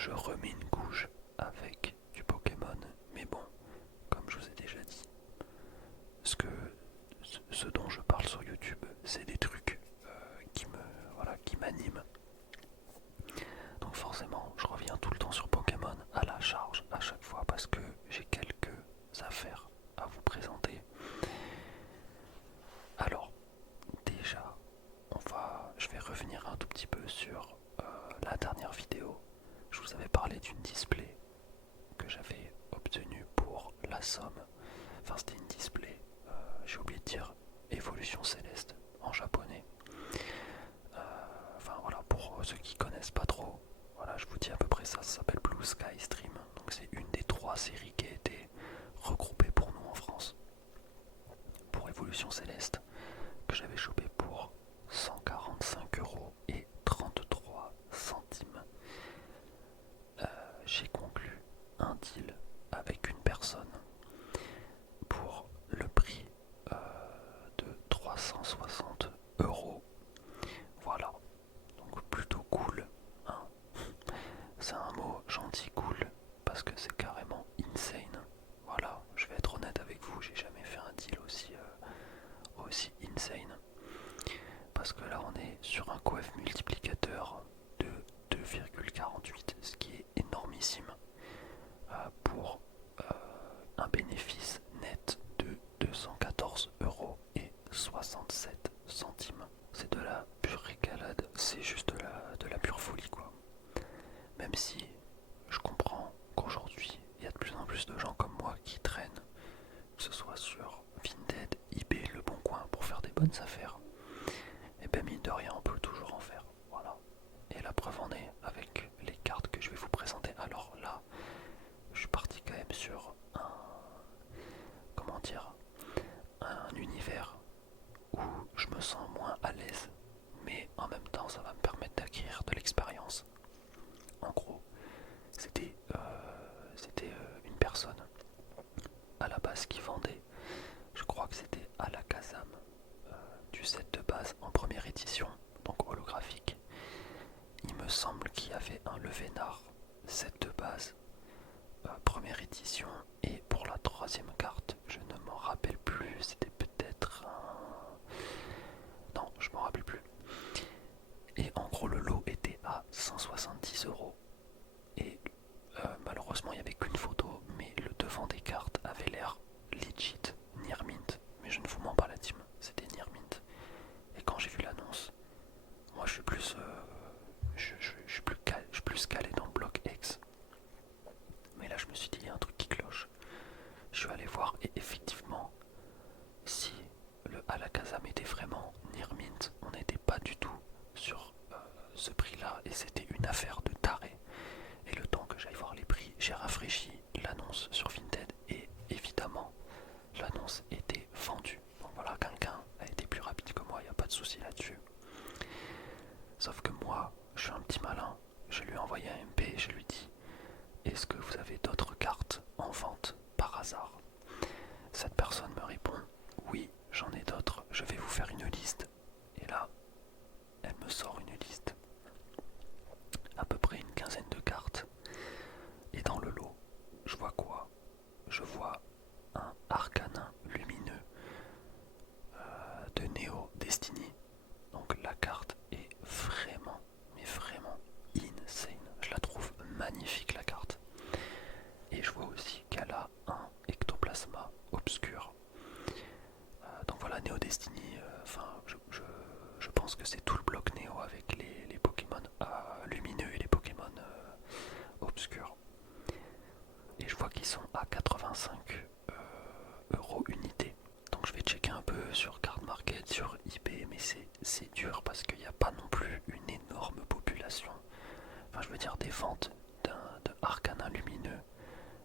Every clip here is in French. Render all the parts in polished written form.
je remets une couche avec du Pokémon, mais bon, comme je vous ai déjà dit, ce dont je parle sur YouTube, c'est des trucs qui m'animent. Donc forcément, je reviens tout le temps sur Pokémon à la charge à chaque fois parce que j'ai quelques affaires à vous présenter. Alors, déjà, je vais revenir un tout petit peu sur la dernière vidéo. Je vous avais parlé d'une display que j'avais obtenue pour la somme. Enfin, c'était une display, j'ai oublié de dire Évolution Céleste en japonais. Enfin voilà, pour ceux qui connaissent pas trop, voilà, je vous dis à peu près ça, ça s'appelle Blue Sky Stream. Donc c'est une des 3 séries qui a été regroupée pour nous en France. Pour Évolution Céleste, que j'avais chopé pour 145 € et 33 centimes. J'ai conclu un deal avec une personne pour le prix de 360 €. Voilà, donc plutôt cool, hein. C'est un mot gentil cool parce que c'est carrément insane. Voilà, je vais être honnête avec vous, j'ai jamais fait un deal aussi insane. Parce que là on est sur un coef multiplicateur de 2,48, ce qui est énormissime pour un bénéfice net de 214,67 €. C'est de la pure régalade, c'est juste de la pure folie quoi. Même si je comprends qu'aujourd'hui il y a de plus en plus de gens comme moi qui traînent, que ce soit sur Vinted, eBay, Le Bon Coin pour faire des bonnes affaires, et ben mine de rien on peut toujours en faire. Voilà. Et la preuve en est avec les cartes que je vais vous présenter. Alors là, je suis parti quand même sur un univers où je me sens moins à l'aise, mais en même temps ça va me permettre d'acquérir de l'expérience. En gros, c'était une personne à la base qui vendait, je crois que c'était à la Kazam, du set de base en première édition, donc holographique. Il me semble qu'il y avait un Levénard set de base, première édition, et pour la 3e carte, je ne m'en rappelle plus, c'était peut-être un... Non, je m'en rappelle plus. Et en gros, le lot était à 170 €. Et malheureusement, il n'y avait qu'une photo, mais le devant des cartes avait l'air legit Near Mint. Mais je ne vous mens pas la team, c'était Near Mint. Et quand j'ai vu l'annonce, moi je suis plus, je suis plus calé dans le bloc X. Mais là je me suis dit, il y a un truc qui cloche. Je suis allé voir et effectivement, si le Alakazam était vraiment Near Mint, on n'était pas du tout sur ce prix-là et c'était une affaire de taré. Et le temps que j'aille voir les prix, j'ai rafraîchi l'annonce sur Vinted et évidemment, l'annonce était vendue. Donc voilà, quelqu'un a été plus rapide que moi, il n'y a pas de souci là-dessus. Sauf que moi, je suis un petit malin, je lui ai envoyé un MP et je lui dis: est-ce que vous avez d'autres cartes en vente par hasard? Cette personne me répond: oui, j'en ai d'autres, je vais vous faire une liste. Et là, elle me sort une liste, à peu près une quinzaine de cartes. Et dans le lot, je vois quoi? Je vois un Arcanin lumineux de Neo Destiny. Donc la carte est vraiment, mais vraiment insane. Je la trouve magnifique la carte. Et je vois aussi qu'elle a un ectoplasma obscur. Donc voilà, Neo Destiny, je pense que c'est tout le bloc Neo avec les Pokémon lumineux et les Pokémon obscurs. Et je vois qu'ils sont à 85 € unité. Donc je vais checker un peu sur Card Market, sur eBay, mais c'est dur parce qu'il n'y a pas non plus une énorme population. Enfin, je veux dire, des ventes de Arcanin lumineux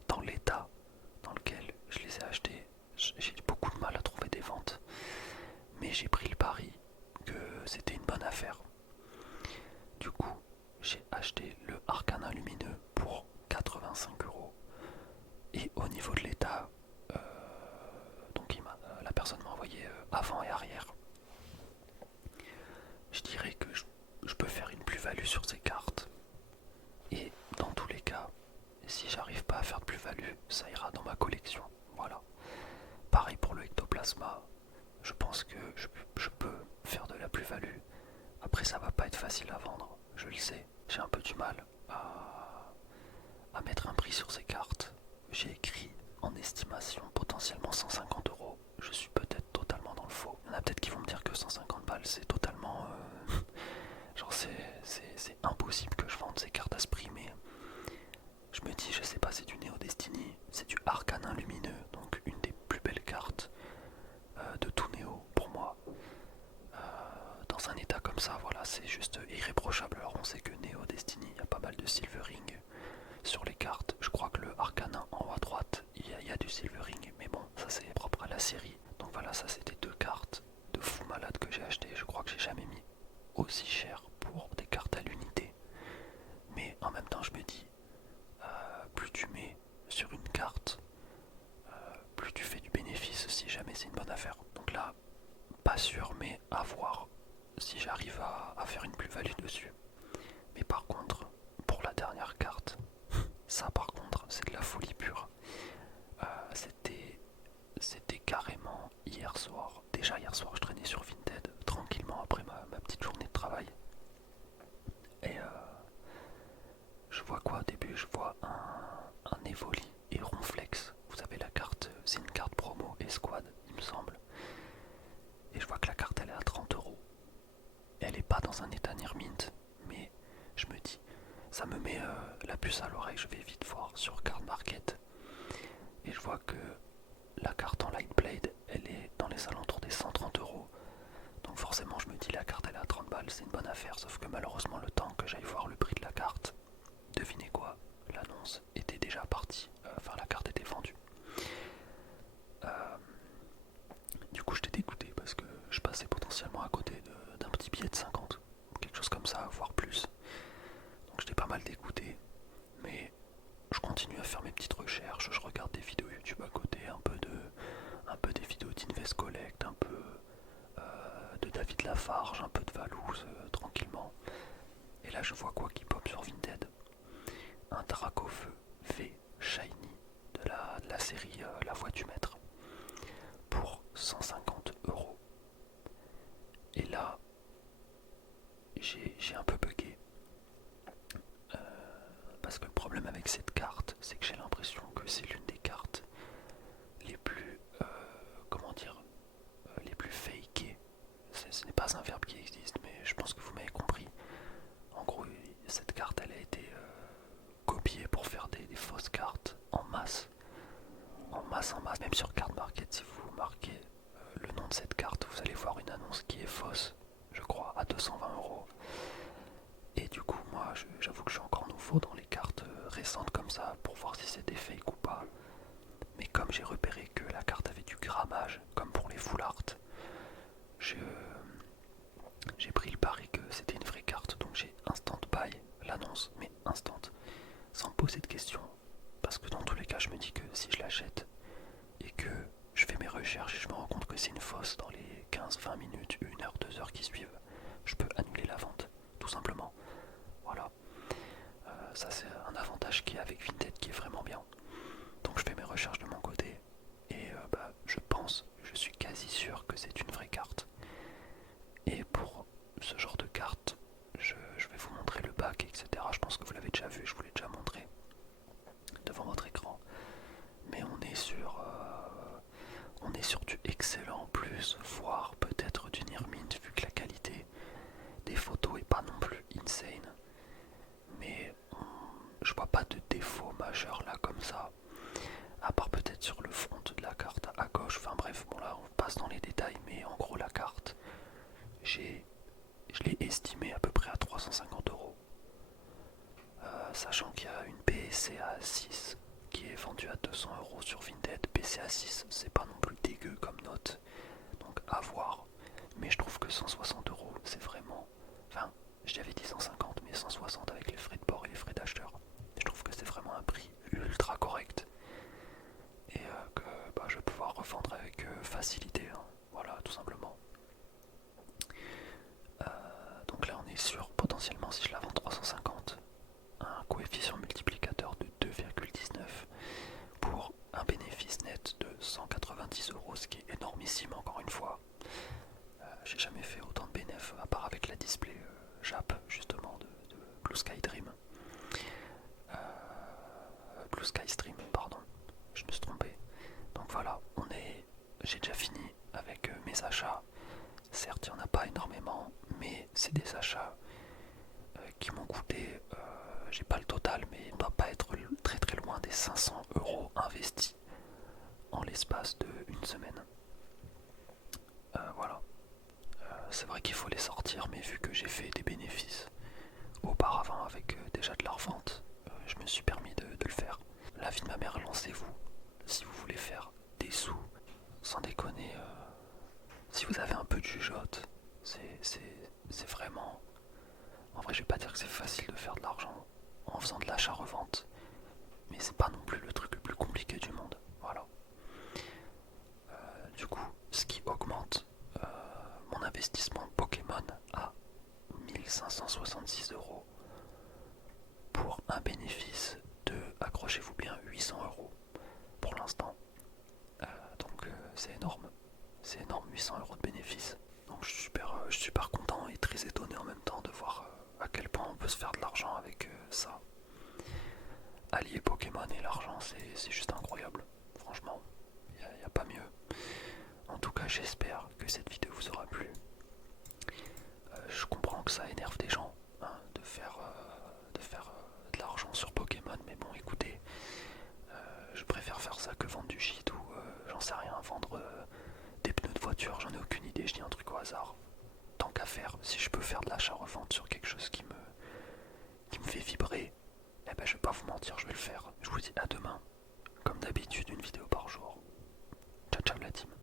dans l'état dans lequel je les ai achetés. J'ai eu beaucoup de mal à trouver des ventes, mais j'ai pris le pari que c'était une bonne affaire. Du coup, j'ai acheté le Arcanin lumineux pour 85 €. Et au niveau de l'état, donc la personne m'a envoyé avant et arrière. Je dirais que je peux faire une plus-value sur ces cartes. Et plus-value, ça ira dans ma collection. Voilà. Pareil pour le ectoplasma, je pense que je peux faire de la plus-value. Après, ça va pas être facile à vendre, je le sais. J'ai un peu du mal à mettre un prix sur ces cartes. J'ai écrit en estimation potentiellement 150 euros. Je suis peut-être totalement dans le faux. Il y en a peut-être qui vont me dire que 150 balles c'est totalement... genre c'est impossible que je vende ces cartes à ce prix, mais je me dis, je sais pas, c'est du Neo Destiny, c'est du Arcanin Lumineux, donc une des plus belles cartes de tout Neo pour moi. Dans un état comme ça, voilà, c'est juste irréprochable. Alors on sait que Neo Destiny, il y a pas mal de silvering sur les cartes. Je crois que le Arcanin en haut à droite, il y a du silvering, mais bon, ça c'est propre à la série. Donc voilà, ça c'était deux cartes de fou malade que j'ai acheté. Je crois que j'ai jamais mis aussi cher pour des cartes à l'unité. Mais en même temps, je me dis, plus tu mets sur une carte, plus tu fais du bénéfice si jamais c'est une bonne affaire. Donc là, pas sûr, mais à voir si j'arrive à faire une plus-value dessus. Mais par contre, pour la dernière carte, ça par contre, c'est de la folie pure. C'était carrément hier soir. Déjà hier soir, je traînais sur Vinted tranquillement après ma petite journée de travail. Et je vois quoi au début? Je vois un Evoli et Ronflex. Vous savez la carte, c'est une carte promo Esquad, il me semble. Et je vois que la carte elle est à 30 euros. Elle est pas dans un état near mint, mais je me dis, ça me met la puce à l'oreille, je vais vite voir sur Card Market. Et je vois que la carte en Lightblade, elle est dans les alentours des 130 euros. Donc forcément je me dis la carte elle est à 30 balles, c'est une bonne affaire, sauf que malheureusement le temps que j'aille voir le prix de la carte, devinez quoi, l'annonce était déjà partie, enfin la carte était vendue. Du coup j'étais dégoûté parce que je passais potentiellement à côté d'un petit billet de 50, quelque chose comme ça, voire plus. Donc j'étais pas mal dégoûté, mais je continue à faire mes petites recherches, je regarde des vidéos YouTube à côté, un peu des vidéos d'Invest Collect, un peu de David Lafarge, un peu de Valouz, tranquillement. Et là je vois quoi qui pop sur Vinted, un Dracofeu V Shiny de la série La Voix du Maître pour 150 euros. Et là j'ai un peu bugué. Parce que le problème avec cette carte, c'est que j'ai l'impression que c'est l'une des cartes les plus, comment dire, les plus fakées. Ce n'est pas un verbe qui existe, mais je pense que vous m'avez compris. En gros, cette carte, elle a été copiée pour faire des fausses cartes en masse. En masse, en masse. Même sur Card Market, si vous marquez le nom de cette carte, vous allez voir une annonce qui est fausse, je crois, à 220 euros. Et du coup, moi, j'avoue que je suis encore nouveau dans les cartes récentes comme ça pour voir si c'était fake ou pas. Mais comme j'ai repéré que la carte avait du grammage, comme pour les full art, j'ai pris le pari que c'était une vraie carte. Donc j'ai instant buy l'annonce, mais instant, sans me poser de questions. Parce que dans tous les cas, je me dis que si je l'achète et que je fais mes recherches et je me rends compte que c'est une fausse dans les 15-20 minutes, 1 heure, 2 heures qui suivent, je peux annuler la vente, tout simplement. Voilà. Ça c'est un avantage qui est avec Vinted qui est vraiment bien. Donc je fais mes recherches de mon côté et je pense, je suis quasi sûr que c'est une vraie carte. Et pour ce genre de carte, je vais vous montrer le bac, etc. Je pense que vous l'avez déjà vu, je vous l'ai déjà montré devant votre écran. Mais on est sur du excellent plus, voire peut-être du near mint vu que la qualité des photos est pas non plus insane. Mais je vois pas de défaut majeur là comme ça. À part peut-être sur le front de la carte à gauche. Enfin bref, bon là on passe dans les détails, mais en gros la carte, je l'ai estimée à peu près à 350 euros. Sachant qu'il y a une PCA 6 qui est vendue à 200 euros sur Vinted. PCA 6 c'est pas non plus dégueu comme note, donc à voir. Mais je trouve que 160 euros c'est vraiment... Enfin, j'avais dit 150 mais 160 avec les frais de port et les frais d'acheteur. Je trouve que c'est vraiment un prix ultra correct. Et que je vais pouvoir revendre avec facilité, hein. Voilà, tout simplement. Donc là on est sur potentiellement, si je la vends 350, un coefficient multiplicateur de 2,19. énormissime encore une fois. J'ai jamais fait autant de bénéfices à part avec la display Jap justement de Blue Sky Dream. Blue Sky Stream, pardon, je me suis trompé. Donc voilà, j'ai déjà fini avec mes achats. Certes, il n'y en a pas énormément, mais c'est des achats qui m'ont coûté, j'ai pas le total, mais il ne doit pas être très très loin des 500 € investis en l'espace de une semaine. Voilà. C'est vrai qu'il faut les sortir, mais vu que j'ai fait des bénéfices auparavant avec déjà de la revente, je me suis permis de le faire. La vie de ma mère, lancez-vous. Si vous voulez faire des sous, sans déconner, si vous avez un peu de jugeote, c'est vraiment... En vrai, je vais pas dire que c'est facile de faire de l'argent en faisant de l'achat-revente, mais c'est pas non plus le truc le plus compliqué du monde. Voilà. Du coup, ce qui augmente mon investissement Pokémon à 1566 € pour un bénéfice de, accrochez-vous bien, 800 € pour l'instant. Donc c'est énorme. C'est énorme, 800 € de bénéfice. Donc je suis super content et très étonné en même temps de voir à quel point on peut se faire de l'argent avec ça. Allier Pokémon et l'argent, c'est juste incroyable. Franchement, il n'y a pas mieux. En tout cas, j'espère que cette vidéo vous aura plu. Je comprends que ça énerve des gens hein, de faire de l'argent sur Pokémon, mais bon, écoutez, je préfère faire ça que vendre du shit ou j'en sais rien, vendre des pneus de voiture, j'en ai aucune idée, je dis un truc au hasard. Tant qu'à faire, si je peux faire de l'achat-revente sur quelque chose qui me fait vibrer, eh ben je vais pas vous mentir, je vais le faire. Je vous dis à demain, comme d'habitude, une vidéo par jour. Ciao ciao la team.